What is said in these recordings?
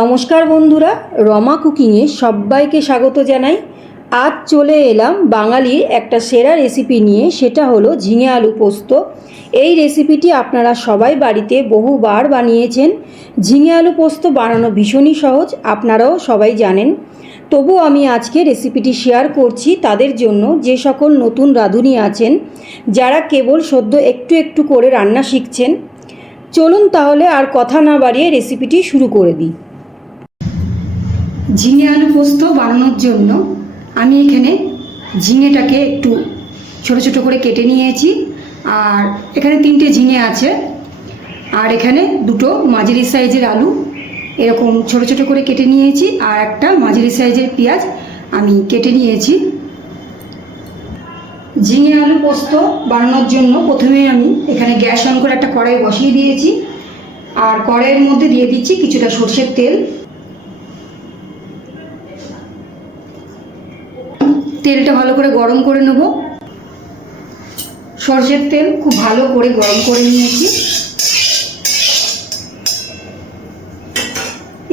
নমস্কার বন্ধুরা, রমা কুকিংয়ে সবাইকে স্বাগত জানাই। আজ চলে এলাম বাঙালির একটা সেরা রেসিপি নিয়ে, সেটা হলো ঝিঙে আলু পোস্ত। এই রেসিপিটি আপনারা সবাই বাড়িতে বহুবার বানিয়েছেন। ঝিঙে আলু পোস্ত বানানো ভীষণই সহজ, আপনারাও সবাই জানেন। তবু আমি আজকে রেসিপিটি শেয়ার করছি তাদের জন্য যে সকল নতুন রাঁধুনি আছেন, যারা কেবল সদ্য একটু একটু করে রান্না শিখছেন। চলুন তাহলে আর কথা না বাড়িয়ে রেসিপিটি শুরু করে দিই। ঝিঙে আলু পোস্ত বানানোর জন্য আমি এখানে ঝিঙেটাকে একটু ছোট ছোট করে কেটে নিয়েছি। আর এখানে 3টে ঝিঙে আছে, আর এখানে 2টো মাঝারি সাইজের আলু এরকম ছোট ছোট করে কেটে নিয়েছি, আর একটা মাঝারি সাইজের পেঁয়াজ আমি কেটে নিয়েছি। ঝিঙে আলু পোস্ত বানানোর জন্য প্রথমে আমি এখানে গ্যাস অন করে একটা কড়াই বসিয়ে দিয়েছি, আর কড়াইয়ের মধ্যে দিয়ে দিচ্ছি কিছুটা সরষের তেল। তেলটা ভালো করে গরম করে নেব। সরষের তেল খুব ভালো করে গরম করে নিয়েছি।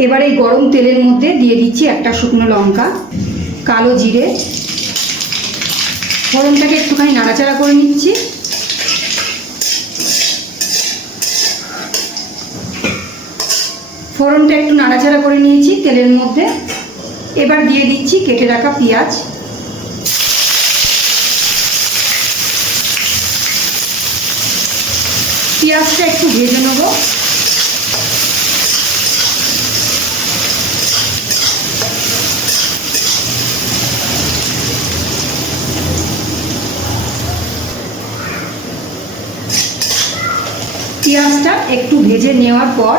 এবার এই গরম তেলের মধ্যে দিয়ে দিচ্ছি একটা শুকনো লঙ্কা, কালো জিরে। ফোড়নটাকে একটুখানি নাড়াচাড়া করে নিচ্ছি। ফোড়নটা একটু নাড়াচাড়া করে নিয়েছি তেলের মধ্যে। এবার দিয়ে দিচ্ছি কেটে রাখা পেঁয়াজ। পেঁয়াজটা একটু ভেজে নেব। পেঁয়াজটা একটু ভেজে নেওয়ার পর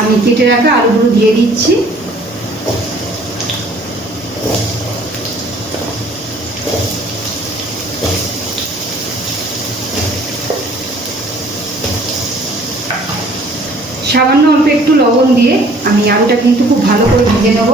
আমি কেটে রাখা আলুগুলো দিয়ে দিচ্ছি। সামান্য অল্প একটু লবণ দিয়ে আমি আলুটা কিন্তু খুব ভালো করে ভেজে নেব।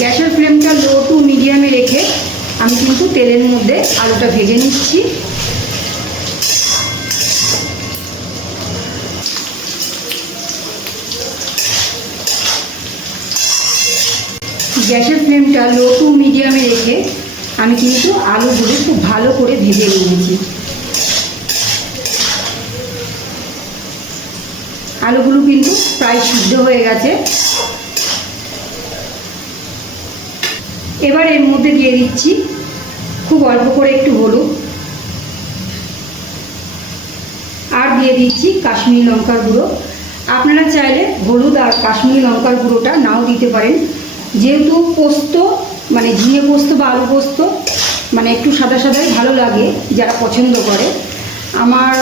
গ্যাসের ফ্লেমটা লো টু মিডিয়ামে রেখে আমি কিন্তু তেলের মধ্যে আলুটা ভেজে নিচ্ছি। গ্যাসের ফ্লেমটা লো টু মিডিয়ামে রেখে আমি কিন্তু আলুগুলো খুব ভালো করে ভেজে নিয়েছি। আলুগুলো কিন্তু প্রায় সিদ্ধ হয়ে গেছে। এবার এর মধ্যে দিয়ে দিচ্ছি খুব অল্প করে একটু হলুদ, আর দিয়ে দিচ্ছি কাশ্মীরি লঙ্কার গুঁড়ো। আপনারা চাইলে হলুদ আর কাশ্মীরি লঙ্কার গুঁড়োটা নাও দিতে পারেন, যেহেতু পোস্ত মানে ঝিঙে পোস্ত বা আলু পোস্ত মানে একটু সাদা সাদাই ভালো লাগে যারা পছন্দ করে। আমার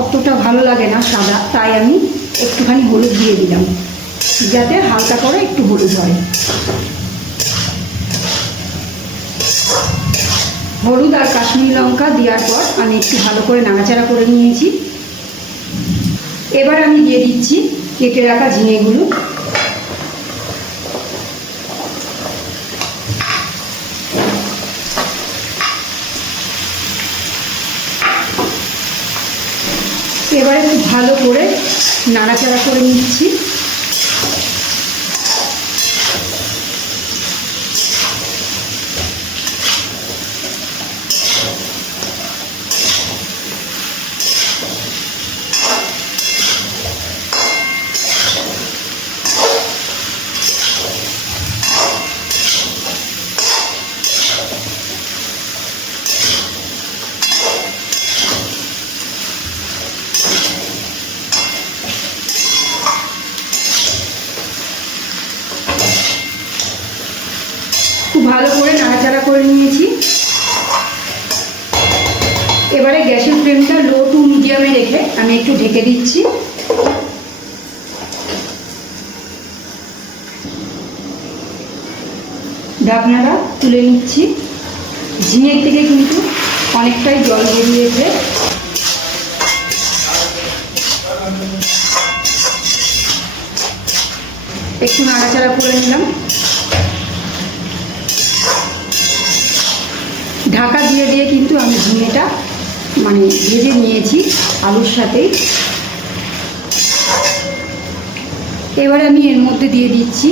অতটা ভালো লাগে না সাদা, তাই আমি একটুখানি হলুদ দিয়ে দিলাম, যাতে হালকা করে একটু হলুদ হয়। হলুদ আর কাশ্মীরি লঙ্কা দেওয়ার পর আমি একটু ভালো করে নাড়াচাড়া করে নিয়েছি। এবার আমি দিয়ে দিচ্ছি কেটে রাখা ঝিঙেগুলো। এবারে খুব ভালো করে নাড়াচাড়া করে নিচ্ছি। খুব ভালো করে নাড়াচাড়া করে নিয়েছি। এবারে গ্যাসের ফ্লেমটা লো টু মিডিয়ামে রেখে আমি একটু ঢেকে দিচ্ছি। ঢাকনাটা তুলে নিচ্ছি। ঝিঙে থেকে কিন্তু অনেকটাই জল বেরিয়েছে। একটু নাড়াচাড়া করে নিলাম। ঢাকা দিয়ে দিয়ে কিন্তু আমি ঝিঙেটা ভেজে নিয়েছি আলুর সাথেই। এবারে আমি এর মধ্যে দিয়ে দিচ্ছি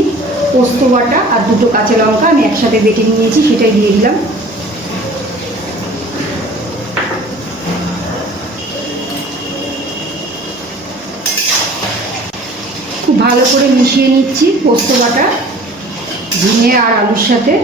পোস্ত বাটা আর 2টো কাঁচা লঙ্কা আমি একসাথে বেটে নিয়েছি, সেটাই দিয়ে দিলাম। খুব ভালো করে মিশিয়ে নিচ্ছি পোস্ত বাটা ঝিঙে আর আলুর সাথে।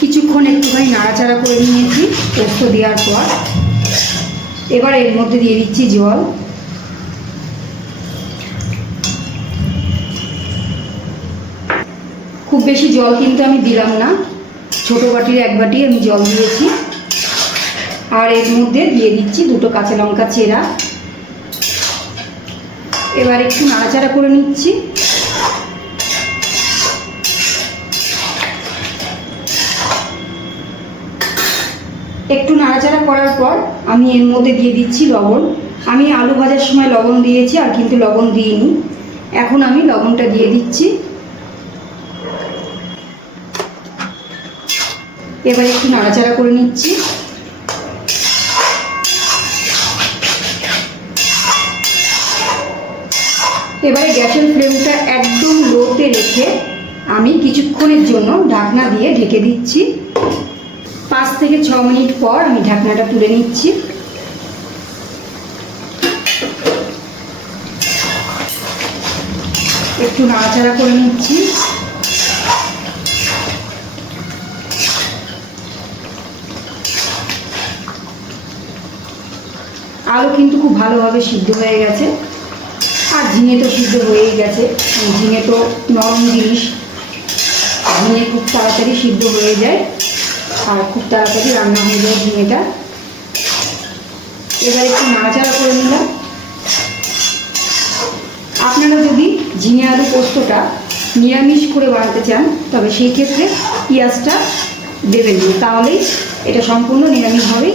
কিছুক্ষণ একটুখানি নাড়াচাড়া করে নিয়েছি পোস্ত দেওয়ার পর। এবার এর মধ্যে দিয়ে দিচ্ছি জল। খুব বেশি জল কিন্তু আমি দিলাম না, ছোটো বাটির 1 বাটি আমি জল দিয়েছি। আর এর মধ্যে দিয়ে দিচ্ছি 2টো কাঁচা লঙ্কা চেরা। এবার একটু নাড়াচাড়া করে নিচ্ছি। একটু নাড়াচাড়া করার পর আমি এর মধ্যে দিয়ে দিচ্ছি লবণ। আমি আলু ভাজার সময় লবণ দিয়েছি, আর কিন্তু লবণ দিইনি। এখন আমি লবণটা দিয়ে দিচ্ছি। এবার একটু নাড়াচাড়া করে নিচ্ছি। এবারে গ্যাসের ফ্লেমটা একদম লোতে রেখে আমি কিছুক্ষণের জন্য ঢাকনা দিয়ে ঢেকে দিচ্ছি। 5 থেকে 6 মিনিট পর আমি ঢাকনাটা তুলে নিচ্ছি। একটু নাড়াচাড়া করে নিচ্ছি। আলু কিন্তু খুব ভালোভাবে সিদ্ধ হয়ে গেছে, আর ঝিঙে তো সিদ্ধ হয়েই গেছে। ঝিঙে তো নরম জিনিস, ঝিঙে খুব তাড়াতাড়ি সিদ্ধ হয়ে যায় আর খুব তাড়াতাড়ি রান্না হয়ে যায় ঝিঙেটা। এবার একটু নাড়াচাড়া করে নিলাম। আপনারা যদি ঝিঙে আলু পোস্তটা নিরামিষ করে বানাতে চান তবে সেই ক্ষেত্রে পেঁয়াজটা দেবেন না, তাহলেই এটা সম্পূর্ণ নিরামিষভাবেই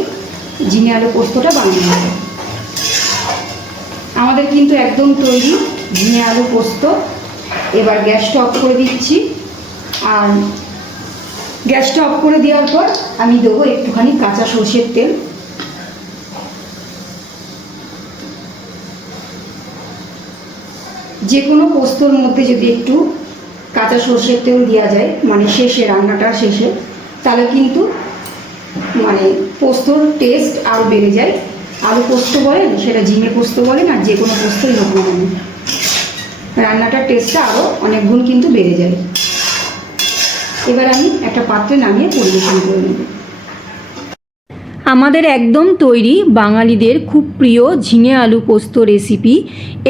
ঝিঙে আলু পোস্তটা বানিয়ে নেবে। আমাদের কিন্তু একদম তৈরি ঝিঙে আলু পোস্ত। এবার গ্যাসটা অফ করে দিচ্ছি। আর গ্যাসটা অফ করে দেওয়ার পর আমি দেবো একটুখানি কাঁচা সরষের তেল। যে কোনো পোস্তর মধ্যে যদি একটু কাঁচা সরষের তেল দেওয়া যায় শেষে, রান্নাটা শেষে, তাহলে কিন্তু পোস্তর টেস্ট আরও বেড়ে যায়। আলু পোস্ত বলেন, সেটা ঝিঙে পোস্ত বলেন, আর যে কোনো পোস্তই হোক না কেন, রান্নাটার টেস্টটা আরও অনেক গুণ কিন্তু বেড়ে যায়। এবার আমি একটা পাত্রে নামিয়ে পরিবেশন করে নেব। আমাদের একদম তৈরি বাঙালিদের খুব প্রিয় ঝিঙে আলু পোস্ত রেসিপি।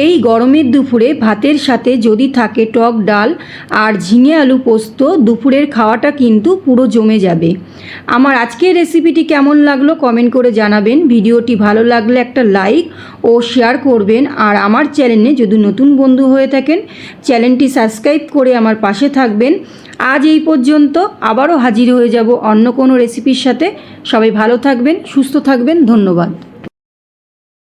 এই গরমের দুপুরে ভাতের সাথে যদি থাকে টক ডাল আর ঝিঙে আলু পোস্ত, দুপুরের খাওয়াটা কিন্তু পুরো জমে যাবে। আমার আজকের রেসিপিটি কেমন লাগলো কমেন্ট করে জানাবেন। ভিডিওটি ভালো লাগলে একটা লাইক ও শেয়ার করবেন। আর আমার চ্যানেলে যদি নতুন বন্ধু হয়ে থাকেন চ্যানেলটি সাবস্ক্রাইব করে আমার পাশে থাকবেন। আজ এই পর্যন্ত, আবারও হাজির হয়ে যাব অন্য কোনো রেসিপির সাথে। সবাই ভালো থাকবেন, সুস্থ থাকবেন। ধন্যবাদ।